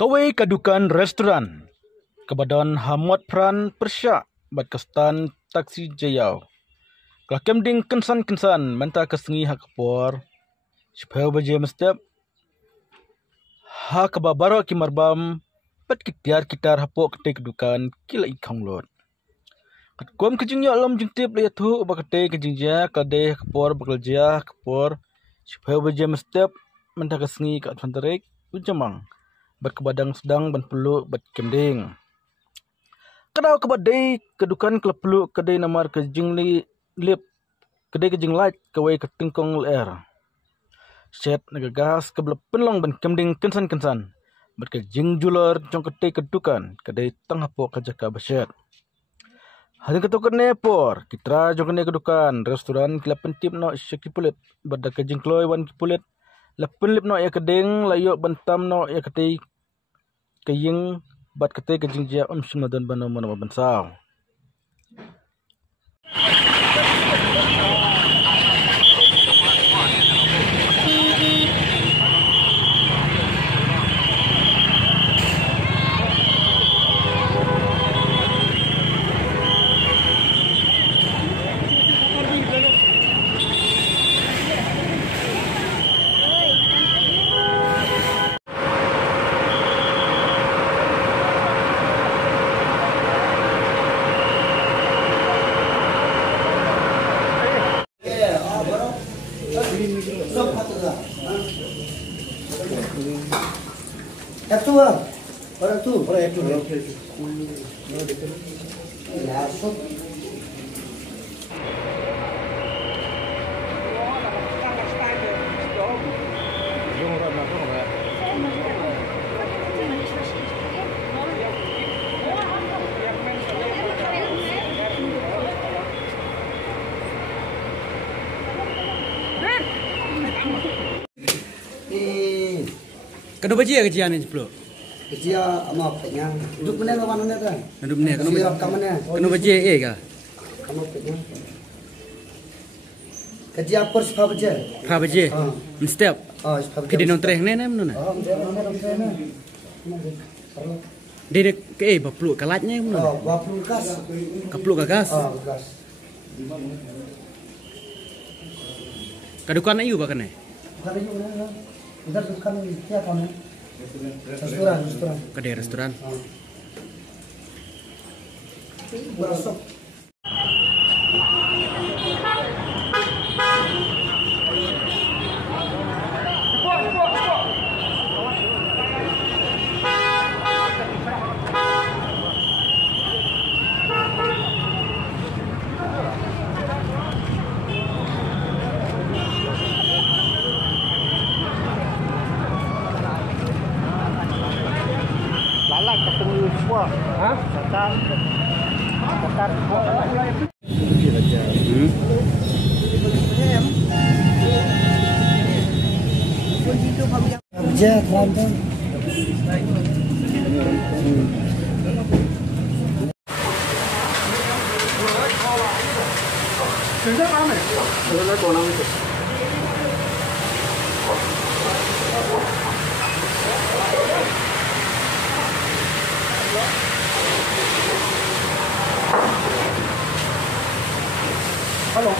Kawai kadukan restoran, kebadan hamot peran persyak bat kestan taksi jayau. Kelakem ding kensan mentah kesengi hak kepor. Supaya baje mestep ha kababaro kimarbam pat kitar hapok kete kedukan kila ikang lot. Kuam kejingnya alam jengtip layat hu ba kete kejingja kade kepor bekerja kepor supaya baje mestep mentah kesengi kat fantarik ujamang bat kebadang sedang ban peluk bat kemding. Kadau kebadai kedukan kelap peluk kedai namar kejing li lip kedai kejing light kawai ketingkong ler. Set nagagas keblep penlong ban kemding kensan bat kejing julur jong kedai kedukan kedai tengah pok kajaka basyat. Hari ketukan nepor kitra jong kedai kedukan restoran kila pentip no syaki pulit bat kejing kloy wan kipulit lapen lip no ya keding layok bantam no ya kedai kaying bat kedai kejing jia sumadan bano mana bansau. Satu orang tu. Ya, so. Kado baji ya kejian ni sepuluh. Kerja ama petnya. Duduk mana ke mana tu? Kado benih, kado baji. Siap mana? Kado baji kah? Kamu petnya. Kerja apa sebab kerja? Kah baji. Setiap. Oh, sebab kerja. Kedi non treh ni mana? Oh, mana? Dia ke baplu kalatnya mana? Oh, baplu gas. Kaplu gagas. Oh, gas. Kadukan ayu bahkan ni. Bukan itu mana? Udah bukan siapa mana? Restoran. Kedai restoran. Berasap. Lalat ketemu semua. Ha? Datang semua lalat. Kerja kelantan. Halo.